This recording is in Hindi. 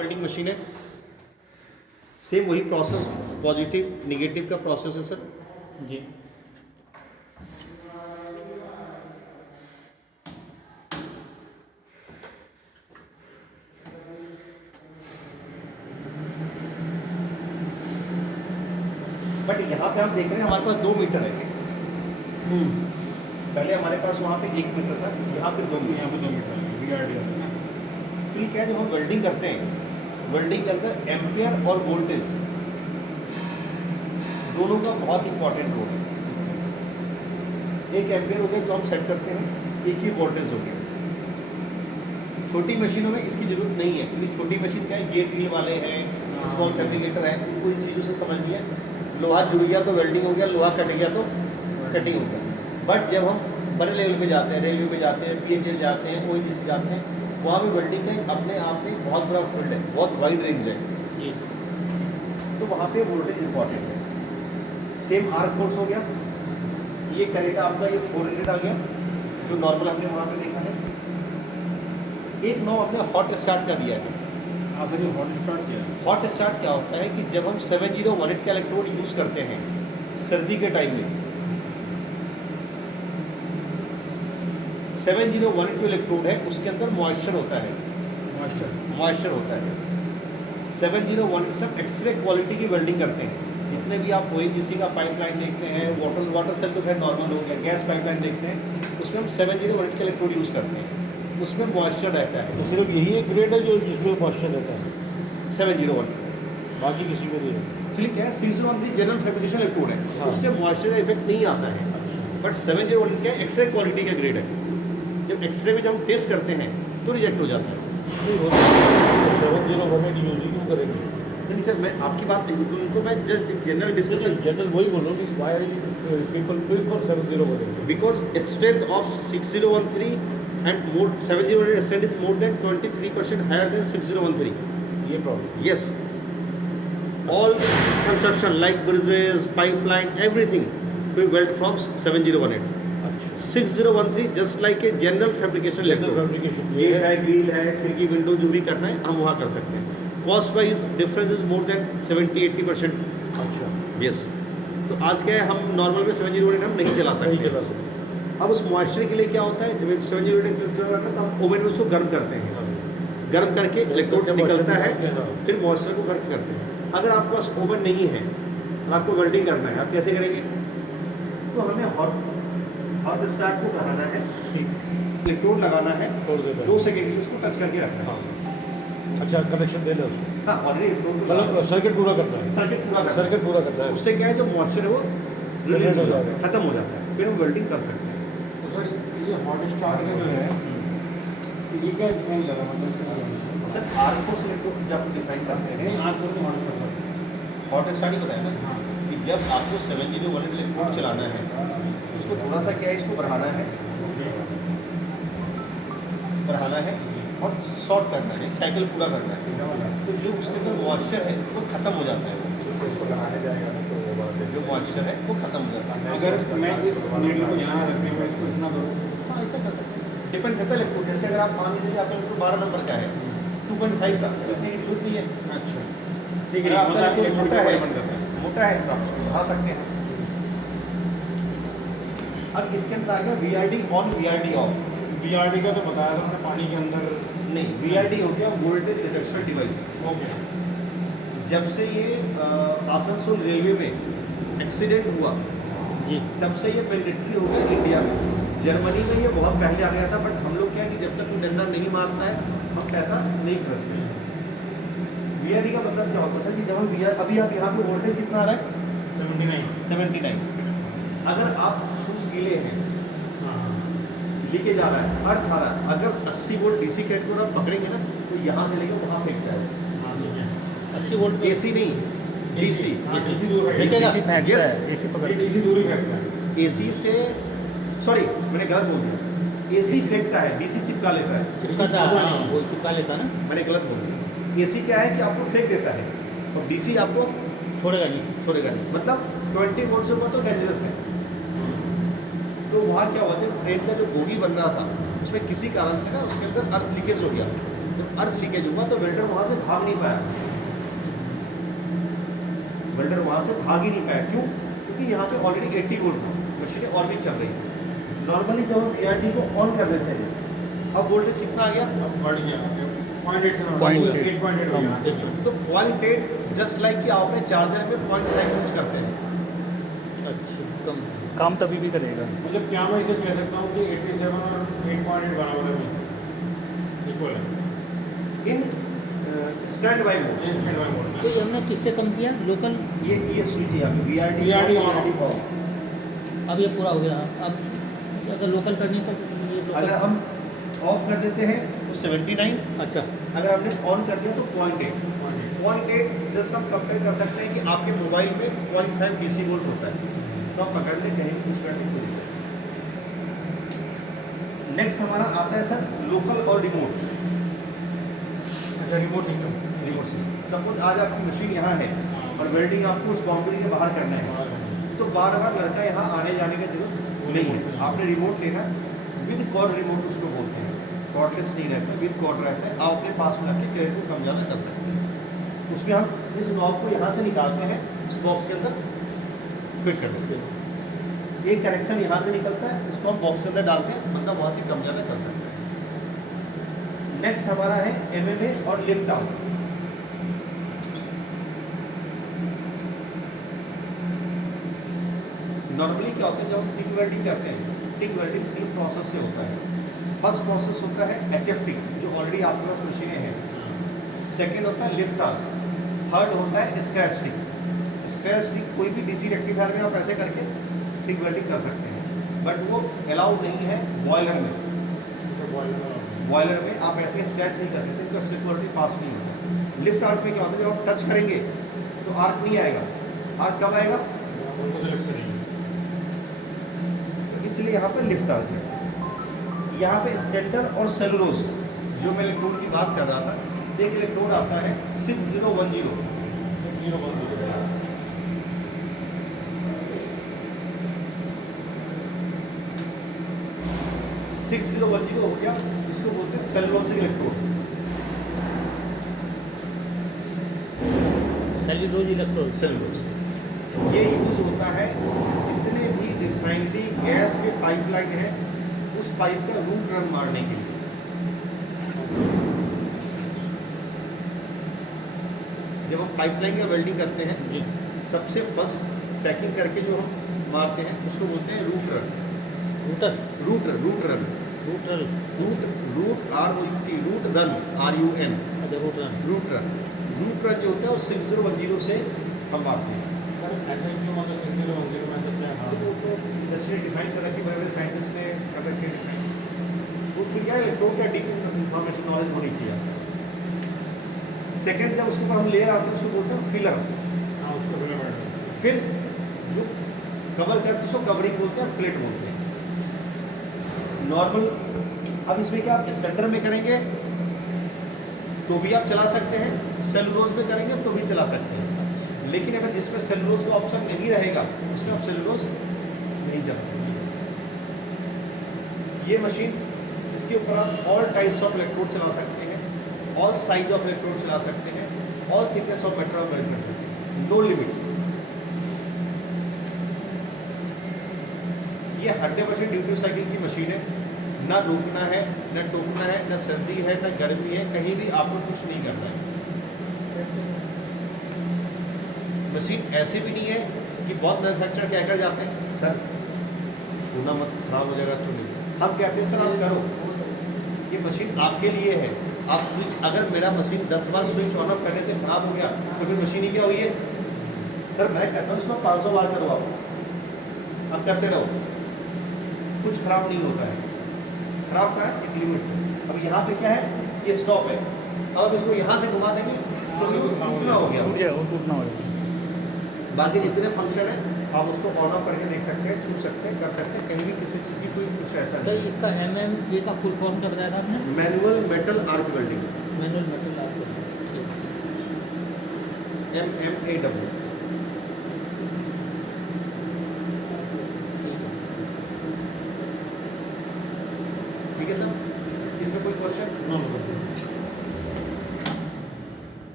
वेल्डिंग मशीन है, सेम वही प्रोसेस, पॉजिटिव निगेटिव का प्रोसेस है सर जी। बट यहाँ पे हम देख रहे हैं हमारे पास 2 मीटर है। पहले हमारे पास वहाँ पे 1 मीटर था, यहाँ पे 2 मीटर, यहाँ पे 2 मीटर VRD है ना। ठीक है। जब हम वेल्डिंग करते हैं, वेल्डिंग के अंदर एम्पियर और वोल्टेज दोनों का बहुत इंपॉर्टेंट रोल है। 1 एम्पियर हो गया जो हम सेट करते हैं, 1 ही वोल्टेज हो गया। छोटी मशीनों में इसकी जरूरत नहीं है, क्योंकि छोटी मशीन क्या है, गेट रील वाले हैं, स्मॉल फैब्रिकेटर है, उनको इन चीज़ों से समझ लिया। लोहा जुड़ गया तो वेल्डिंग हो गया, लोहा कट गया तो कटिंग हो गया। बट जब हम बड़े लेवल पे जाते हैं, रेलवे पे जाते हैं, PHL जाते हैं, ONGC जाते हैं, वहाँ भी वेल्डिंग का अपने आप में बहुत बड़ा फील्ड है, बहुत वाइड रेंज है जी। तो वहाँ पे वोल्टेज इंपॉर्टेंट है। सेम आर्क फोर्स हो गया, ये करेगा आपका, ये 400 आ गया जो नॉर्मल हमने वहाँ पे देखा है। एक नौ हमने हॉट स्टार्ट का दिया है। आपने जो हॉट स्टार्ट किया है, हॉट स्टार्ट क्या होता है कि जब हम 7018 का इलेक्ट्रोड यूज़ करते हैं सर्दी के टाइम में, 7018 जो इलेक्ट्रोड है उसके अंदर मॉइस्चर होता है, मॉइस्चर होता है। 7018 सब एक्सरे क्वालिटी की वेल्डिंग करते हैं। जितने भी आप ONGC का पाइपलाइन देखते हैं, वाटर सेल तो खैर नॉर्मल हो गया, गैस पाइपलाइन देखते हैं, उसमें हम 7018 का इलेक्ट्रोड यूज़ करते हैं, उसमें मॉइस्चर रहता है। तो सिर्फ यही एक ग्रेड है जो जिसमें मॉइस्चर रहता है, 701 बाकी किसी में नहीं है। ठीक है। 601 जनरल फैब्रिकेशन इलेक्ट्रोड है, हाँ। उससे मॉइस्चर का इफेक्ट नहीं आता है। बट 701 क्या एक्सरे क्वालिटी का ग्रेड है, जब एक्सरे में जब हम टेस्ट करते हैं तो रिजेक्ट हो जाता है। नहीं होता है 7018 यूज ही क्यों करेंगे? नहीं सर, मैं आपकी बात नहीं, तो उनको मैं जस्ट जनरल डिस्कशन, जनरल वही बोलो कि why people prefer 7018 because strength of 6013 and more 7018 strength is more than 23% higher than 6013। ये problem. Yes, all construction like bridges, pipeline, everything we weld from 7018. अच्छा 6013 just like a general fabrication general electrode. Fabrication ये है, ग्रिल है, खिड़की विंडो जो भी करना है हम वहाँ कर सकते हैं। Cost wise difference is more then 70-80%। अच्छा यस, तो आज क्या है, हम नॉर्मल में 7018 हम नहीं चला नहीं सकते। चला सकते। अब उस मॉइस्चर के लिए क्या होता है, जब 7018 चल रहा था तो हम ओवन में उसको गर्म करते हैं, गर्म करके इलेक्ट्रोड निकलता है, फिर मॉइस्चर को गर्म करते हैं। अगर आपके पास ओवन नहीं है और आपको वेल्डिंग करना है, आप कैसे करेंगे? तो हमें हॉट स्टार्ट को बढ़ाना है, इलेक्ट्रोड लगाना है, छोड़ देना है। 2 सेकेंड के लिए उसको टच करके रखना है। हाँ अच्छा कनेक्शन देना है उसको। हाँ, ऑलरेडी इलेक्ट्रोड मतलब सर्किट पूरा करना है। सर्किट पूरा करना है। सर्किट पूरा करना है। उससे क्या है, जो मॉइस्चर है वो रिलीज हो जाता है, खत्म हो जाता है, फिर हम वेल्डिंग कर सकते हैं। तो सर ये हॉट स्टार्ट का जो है ये क्या डिफाइन कर रहा है, मतलब सर आर्क फोर्स इलेक्ट्रोड जब डिफाइन करते हैं, नहीं आज तो हॉट स्टार्ट। हॉट स्टार्ट ही बताया ना हाँ कि जब आपको 7018 इलेक्ट्रोड चलाना है, उसको थोड़ा सा क्या है, इसको बढ़ाना है और शॉर्ट करना है, साइकिल पूरा करना है, तो जो उसके अंदर मॉइस्चर है वो खत्म हो जाता है, उसको लगाने जाएगा ना तो वो बात है। जो मॉइस्चर है वो खत्म हो जाता है। अगर मैं इस नीडल को यहाँ रखने में इसको इतना करूँ, हाँ, इतना कर सकते हैं, डिपेंड करता है इलेक्ट्रोड। जैसे अगर आप मान लीजिए आपका इलेक्ट्रोड 12 नंबर का है, 2.5 का, इतने की जरूरत नहीं है। अच्छा ठीक अगर है, आपका मतलब इलेक्ट्रोड मोटा है, बंद करता है। मोटा है तो आप उसको बढ़ा सकते हैं। अब इसके अंदर आ गया VRD on VRD of. VRD का तो बताया था मैंने, पानी के अंदर नहीं, VRD हो गया वोल्टेज रिडक्शन डिवाइस। ओके। जब से ये आसनसोल रेलवे में एक्सीडेंट हुआ जी तब से ये मैंडेटरी हो गया इंडिया में। जर्मनी में ये बहुत पहले आ गया था, बट हम लोग क्या है कि जब तक डंडा नहीं मारता है हम पैसा नहीं खर्चते। VRD का मतलब क्या होता है सर कि जब हम अभी आप यहाँ पे वोल्टेज कितना आ रहा है, 79। अगर आप शूज गीले हैं, लीकेज आ रहा है, अर्थ आ रहा है, अगर 80 वोल्ट DC करंट को आप पकड़ेंगे ना तो यहाँ से लेकर वहाँ फेंकता है। 80 वोल्ट AC नहीं, DC। AC दूर है, Yes, DC दूर ही फेंकता है। AC से, सॉरी मैंने गलत बोल दिया, AC फेंकता है, DC चिपका लेता है। चिपकाता है, वो चिपका लेता है ना। मैंने गलत बोल दिया। AC क्या है कि आपको फेंक देता है और DC आपको छोड़ेगा नहीं। छोड़ेगा नहीं, मतलब 20 वोल्ट से ऊपर तो डेंजरस है। तो वहाँ क्या हुआ था, ट्रेन का जो बोगी बन रहा था उसमें किसी कारण से ना उसके अंदर अर्थ लीकेज हो गया। तो जब अर्थ लीकेज हुआ तो वेल्डर वहाँ से भाग नहीं पाया, वेल्डर वहाँ से भाग ही नहीं पाया। क्यों? क्योंकि यहाँ पे ऑलरेडी 80 वोल्ट था, मशीनें और भी चल रही थी। नॉर्मली जब हम VRT को ऑन कर देते हैं, अब वोल्टेज कितना आ गया? अब बढ़ गया 0.8 से 0.8 8.8 हो गया देखिए। तो 0.8 जस्ट लाइक कि आपने चार्जर में 0.5 यूज करते हैं। अच्छा, कम काम तभी भी करेगा। मतलब क्या मैं इसे कह सकता हूँ कि 87 और 8.8 बराबर है, इक्वल है in standby mode. Instant वाई मोड तो हमने किससे कम किया? लोकल। ये स्विच है यहाँ पे VRT VRT on, VRT of. अब ये पूरा हो गया। अब अगर लोकल करनी तो ये लोकल। अगर हम ऑफ कर देते हैं तो 79, अच्छा, अगर हमने ऑन कर दिया तो 0.8। 0.8 जस्ट हम कंपेयर कर सकते हैं कि आपके मोबाइल में 0.5 DC वोल्ट होता है, तो आप पकड़ ले कहीं भी कुछ करने को नहीं। नेक्स्ट हमारा आता है सर लोकल और रिमोट। अच्छा remote system remote system. Suppose आज आपकी मशीन यहाँ है और वेल्डिंग आपको उस बाउंड्री के बाहर करना है, तो बार बार लड़का यहाँ आने जाने की जरूरत नहीं है। आपने रिमोट लेना, विद कॉर्ड रिमोट उसको बोलते हैं, कॉर्डलेस नहीं रहता, विद कॉर्ड रहता है। आप अपने पास में रख के क्रेडिट को कम ज़्यादा कर सकते हैं। उसमें हम इस नॉब को यहाँ से निकालते हैं, इस बॉक्स के अंदर फिट कर देते हैं। एक कनेक्शन यहाँ से निकलता है, इसको हम बॉक्स के अंदर डालते हैं, बंदा वहाँ से कम ज़्यादा कर सकता है। नेक्स्ट हमारा है MMA और लिफ्ट आउट। नॉर्मली क्या होता है जब हम टिक वेल्डिंग करते हैं, टिक वेल्डिंग 3 प्रोसेस से होता है। फर्स्ट प्रोसेस होता है HFT, जो ऑलरेडी आपके पास मशीनें हैं। सेकेंड होता है लिफ्ट आउट। थर्ड होता है स्क्रैच टिक। स्क्रैच टिक कोई भी DC रेक्टिफायर में आप ऐसे करके टिक वेल्डिंग कर सकते हैं, बट वो अलाउड नहीं है बॉयलर में। बॉयलर में आप ऐसे स्क्रैच नहीं कर सकते, तो सिक्योरिटी पास नहीं होता। लिफ्ट आउट में क्या होता है, जब आप टच करेंगे तो आर्क नहीं आएगा। आर्क कब आएगा? तो इसलिए यहाँ पे लिफ्ट आउट है। यहाँ पे स्टेटर और सेलुलोज, जो मैं इलेक्ट्रोड की बात कर रहा था, एक इलेक्ट्रोड आता है 6010। 6010 हो गया, इसको बोलते हैं cellulosic electrode. Cellulose electrode. Cellulose ये यूज होता है जितने भी रिफाइनरी गैस के पाइपलाइन है, उस पाइप का रूट रन मारने के लिए। जब हम पाइपलाइन का वेल्डिंग करते हैं, सबसे फर्स्ट पैकिंग करके जो हम मारते हैं उसको बोलते हैं route run. Router. Route run router. Route ROUT, route run RUN। अच्छा, रूटर। रूट रन जो होता है वो 6010 से हम मारते हैं। ऐसे क्यों मतलब 6010 में ऐसा क्या हाँ जैसे डिफाइन करा कि बड़े साइंटिस्ट ने कर के वो फिर क्या इलेक्ट्रोड का डीप इंफॉर्मेशन नॉलेज होनी चाहिए। सेकंड जब उसके ऊपर हम लेयर आते हैं उसको बोलते हैं फिलर। हाँ उसको फिर बैठ फिर जो कवर करते हैं उसको कवरिंग बोलते हैं, प्लेट बोलते हैं। नॉर्मल अब इसमें क्या आप स्टैंडर में करेंगे तो भी आप चला सकते हैं, सेलुलोज में करेंगे तो भी चला सकते हैं। लेकिन अगर जिसमें सेलुलोज का ऑप्शन नहीं रहेगा उसमें आप सेलुलोज नहीं चला सकते। ये मशीन, इसके ऊपर आप ऑल टाइप्स ऑफ इलेक्ट्रोड चला सकते हैं, ऑल साइज ऑफ इलेक्ट्रोड चला सकते हैं, ऑल थिकनेस ऑफ मेटल आप वेल्ड कर सकते हैं, नो लिमिट। ये 100% ड्यूटी साइकिल की मशीन है। ना रोकना है, ना टोकना है, ना सर्दी है, ना गर्मी है, कहीं भी आपको कुछ नहीं करना है। मशीन ऐसे भी नहीं है कि बहुत मैन्युफैक्चरर क्या कर जाते हैं, सर छूना मत, खराब हो जाएगा तो नहीं। हम कहते हैं सर आप करो, ये मशीन आपके लिए है। आप स्विच, अगर मेरा machine 10 bar switch on off करने से खराब हो गया तो फिर मशीन ही क्या हुई है? सर मैं कहता हूँ इसको 500 बार करो, आप करते रहो, कुछ खराब नहीं होता है। खराब का है एक लिमिट से। अब यहाँ पे क्या है, ये स्टॉप है, अब इसको यहाँ से घुमा देंगे तो ये टूटना हो गया। टूटना हो गया। बाकी जितने फंक्शन है आप उसको ऑन ऑफ करके देख सकते हैं, छू सकते हैं, कर सकते हैं, कहीं भी किसी चीज़ की कोई कुछ ऐसा तो नहीं। इसका ये का फुल फॉर्म क्या बताया था आपने? Manual metal arc welding, manual metal arc. MMAW।